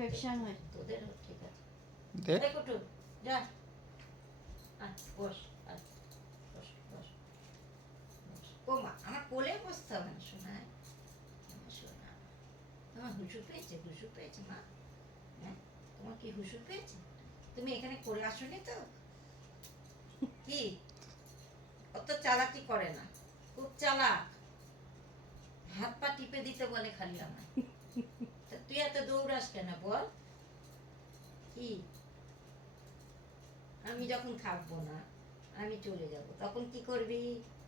Infection হয় তোদের ঠিক আছে দেখ এই কুটু যা বস বস বস ও মা আমার কোলে বসতে হবে না শোনায় শোনা তোমার হুসু পেয়েছে মা হ্যাঁ তোমার কি হুসু পেয়েছে তুমি এখানে করে আসোনি তো কি অত চালাকি করে না খুব চালাক হাত পা টিপে দিতে বলে খালি আমার তুই এত দৌড়াস কেন বল কি আমি যখন থাকবো না আমি চলে যাব তখন কি করবি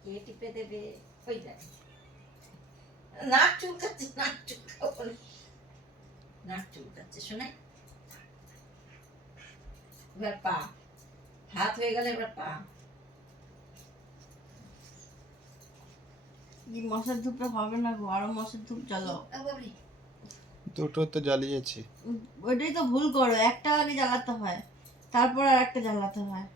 কে টিপে দেবে ওই দেখ নাক চুলকাচ্ছে শোনাই এবার পা হাত হয়ে গেলে এবার পা মশার ধূপটা হবে না গো, আরো মশার ধূপ জ্বালাও। দুটো তো জ্বালিয়েছি। ওইটাই তো ভুল করো, একটা আগে জ্বালাতে হয় তারপর আর একটা জ্বালাতে হয়।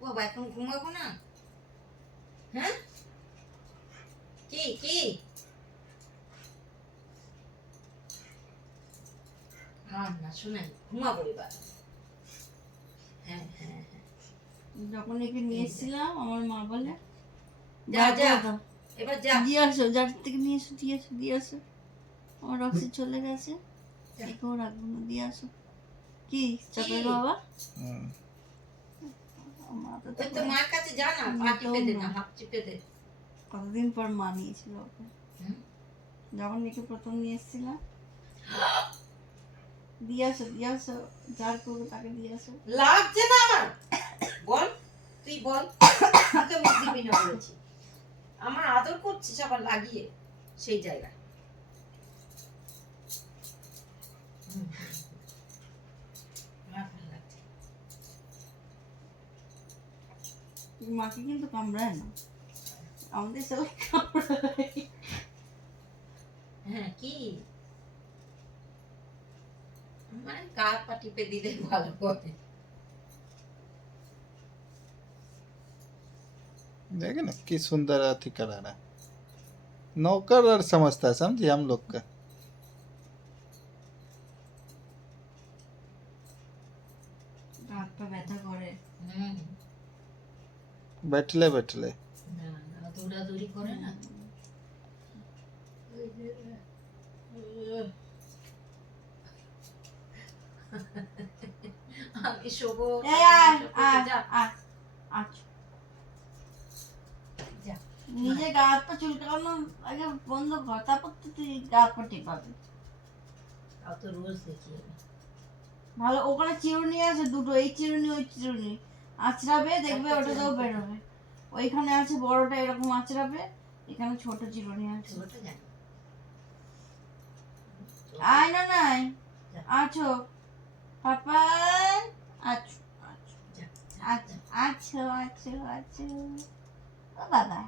বাবা এখন ঘুমাবো না? হ্যাঁ কি না শোনাই ঘুমাবো এবার। হ্যাঁ যখন একে নিয়ে এসেছিলাম আমার মা বলে যা এবার যা দিয়ে আসো, যার থেকে নিয়ে এসো দিয়ে আসো। আমার রক্সি চলে গেছে, একেও রাখবো না, দিয়ে আসো। কি চাপের বাবা? তো মার কাছে যা না, পা টিপে দে না, হাত টিপে দে। কতদিন পর মা নিয়েছিল ওকে, যখন একে প্রথম নিয়ে এসেছিলাম। দিয়ে আসো যার করবো তাকে দিয়ে আসো। লাগছে না আমার, বল তুই বল, আমাকে মুখ দিবি না বলেছি। আমার আদর করছিস আবার লাগিয়ে সেই জায়গায়। মাকে কিন্তু কামড়ায় না, আমাদের সবাই কামড়ায়। হ্যাঁ কি মানে কার পা টিপে দিলে ভালো হবে। देखे ना कि सुंदर अथी करा रहा, नौकर और समझता है, समझिए हम लोग का। হাত পা ব্যথা করে। बैठले না দৌড়াদৌড়ি করে না। আমি শোবো। নিজে গা হাত পা চুলকানো আগে বন্ধ কর, তারপর তো তুই গা হাত পা টিপাবি। তাও তো রোজ দেখি ভালো, ওখানে চিরুনি আছে দুটো, এই চিরুনি ওই চিরুনি আঁচড়াবে, দেখবে ওটাতেও বেরোবে। ওইখানে আছে বড়টা এরকম আঁচড়াবে, এখানে ছোট চিরুনি আছে। আয় না নাই আছো পাপা, আছো ও বাবা।